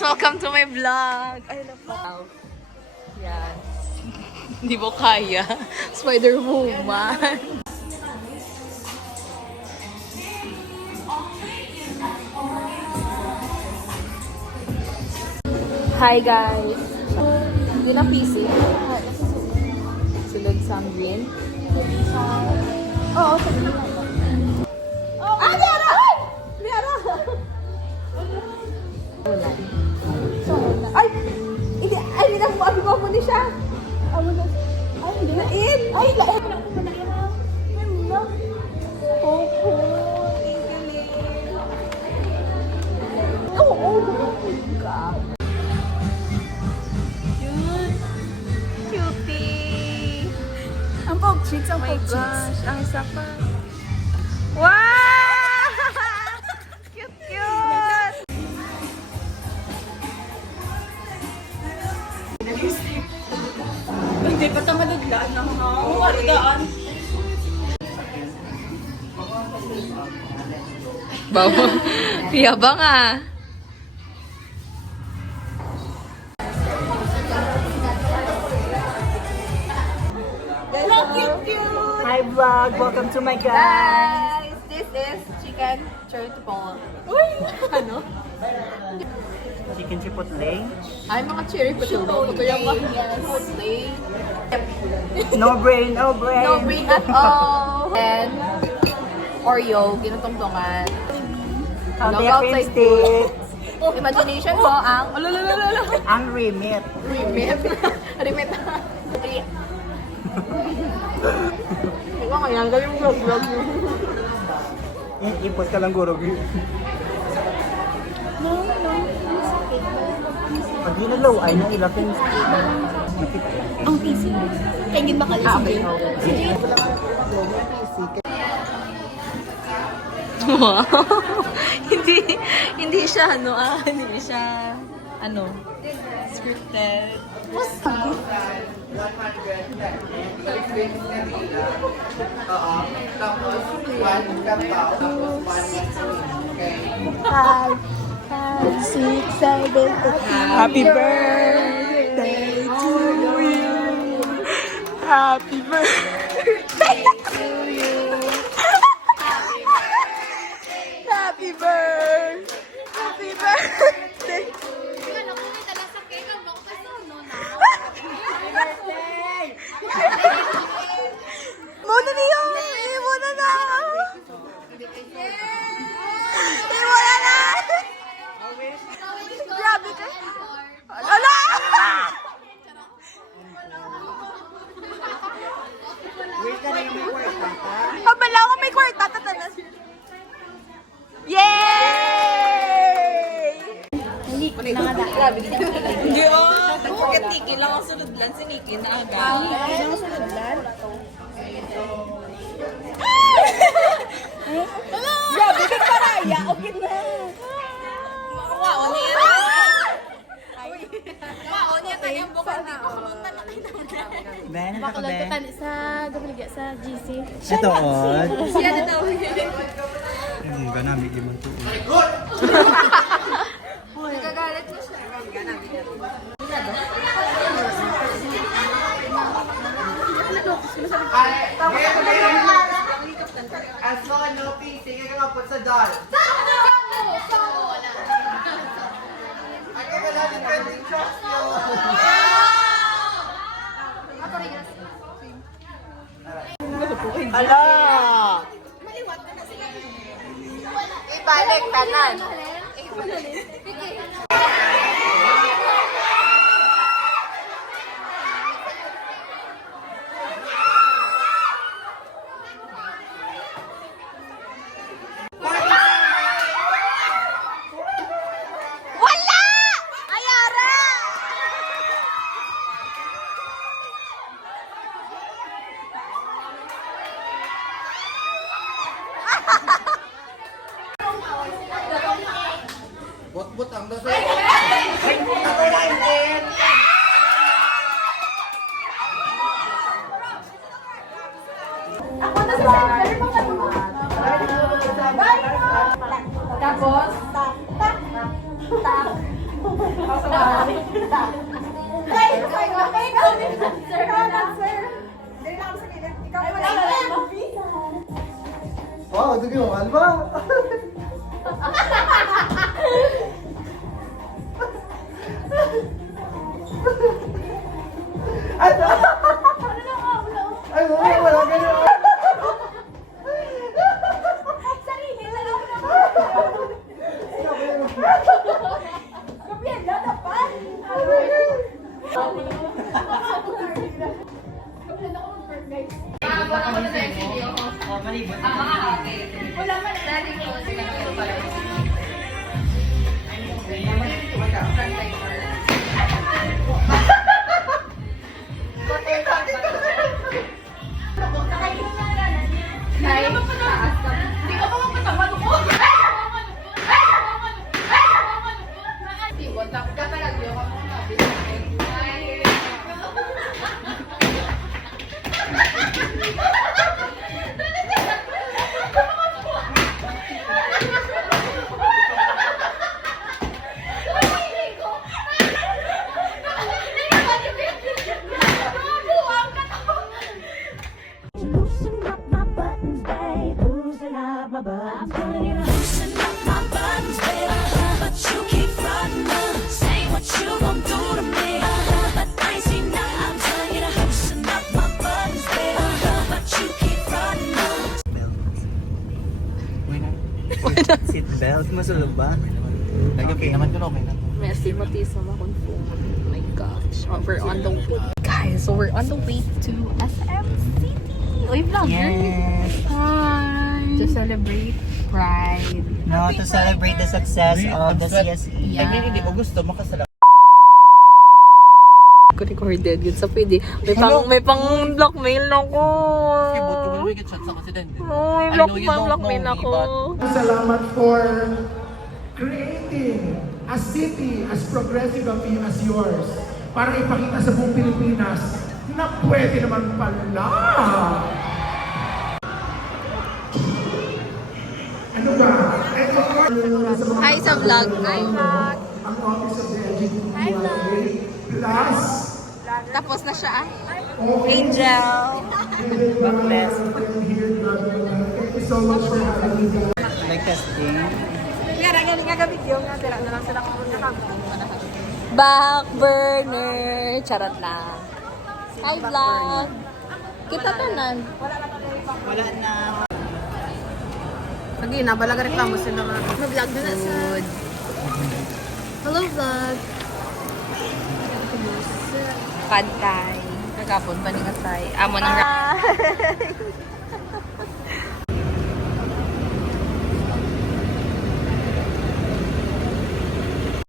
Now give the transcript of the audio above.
Welcome to my vlog! Ay, napaw. Yan. Hindi mo kaya. Spider-Woman. Hi guys! Hindi na PC. Sunod sa green. Oo, sa green. Ah, Diara! Diara! Ay! Hindi, ay, hindi na mo ni siya. Ay, hindi na in. Ay, lain. Opo, oo, ka. Cutie! Ang pog cheeks, ang Oh my pog cheeks. gosh, ang sapa. Wow! Cute, cute! Hindi pa ito madaglaan na ha. Maridaan. Bawa. Yabang ah. Hi vlog, welcome to my guys. This is chicken choripol. Ano? Chicken chipotle. Ay, mga cherry potato. Ito yung mga chipotle. No brain, no brain. No brain at all. And Oreo, ginutungtungan. Healthy Love cream outside stick. Imagination mo ang Ang remit. remit. Remit. Ikaw ngayon, galing vlog mo. Ipos ka lang guro. Pag ginalaw ay na ilapin. Ang PC. Kaya ba kayo sa brain? Wow. hindi siya hindi siya scripted. Five, 6, 7, 8. Happy birthday to you. Happy birthday to you. Happy birthday. Happy birthday. Muna niyo! Muna na! Muna na! Grabe ka! Ala! Kabala ko may kwarta, tatanas. Yay! Hindi Bakit Nikki lang ang sunod lang? Si Nikki na agad. Grabe ka paraya! Okay na! Wow, niya. Wow, niya tayo ang bukal dito. Kamunta na kayo ng Ben, Makalagatan sa Gabriga sa GC. Ito on. Siya na daw. Hindi ka namin iman to. Nagagalit ko siya. As long no PC, you're gonna put sa doll. Ay, wala din trending shots Ala! Ibalik, tanan. Wala! Ayara! Bot-bot ang dosa. Tapos, Wow, ito yung mahal ba? Ano? Ano? Wala ganun. Loosen up my buttons, babe. Loosen up my buttons. Loosen up my buttons, babe. But you keep frontin'. Say what you gon' do to me. But I ain't seen nothing. I'm telling you to loosen up my buttons, babe. But you keep frontin'. Seat belt, masulog ba? Okay naman ko, okay na. May astigmatism akong phone. Oh my gosh. We're on the way. Guys, so we're on the way to SM City. Uy, vlogger. Yes. Hi. To celebrate Pride. No, to celebrate the success of the CSE. Yeah. Hindi ko gusto makasala. Ko recorded yun sa pwede. May pang blackmail na ko. Uy, blackmail ako. Salamat for creating a city as progressive as yours para ipakita sa buong Pilipinas na pwede naman pala. Ano ba? And of course, Hi sa vlog. Hi vlog. ang Office of the LGBTQIA plus Tapos na siya. Angel. Backless. here. Thank you so much for having me guys. Like testing. Back burner. Charot lang. Hi vlog. Kita tanan. Wala na. Hindi na, balaga reklamo sila nga. Mag-vlog na sa... Hello vlog. Pantay. Nagkapon pa ni Katay. Amo ng...